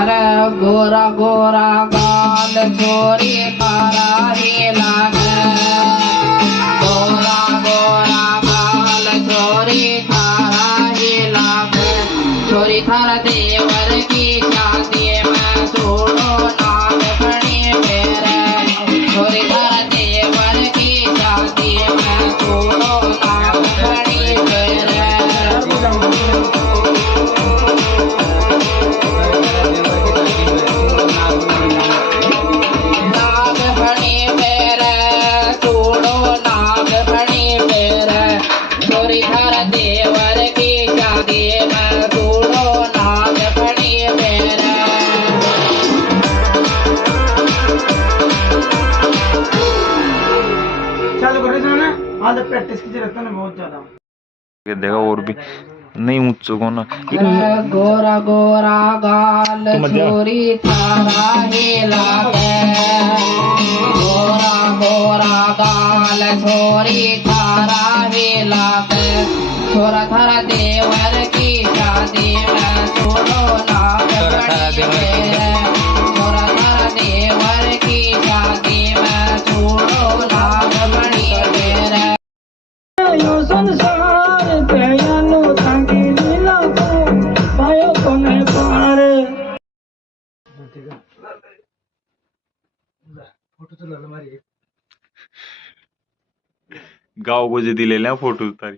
अरे गोरा गोरा गाल छोरी तारा ही लागे, गोरा गोरा गाल छोरी तारा ही लागे। छोरी थारा देवर की शादी में छोड़ो नाग फणी मेरे, छोरी थारा देवर की शादी में छोड़ो नाग फणी मेरे। नाग फणी मेरे छोड़ो नाग फणी मेरे, छोरी थारा देवर की शादी में छोड़ो नाग फणी मेरे। चालू कर रहे ना, आज प्रैक्टिस की जरूरत है ना बहुत ज्यादा। देखा और भी नहीं ऊंचो को ना गोरा गोरा गाल छोरी थारा ही लागे, गोरा गोरा गाल छोरी थारा ही लागे। छोरा थारा देवर की शादी में छोड़ो नाग फणी मेरे, छोरा थारा देवर की शादी में छोड़ो नाग फणी मेरे। यो संसार दयालु तांगी लीला को पायो कोने पार। फोटो तो ला मारी गाँव को जी ले लें फोटो तारी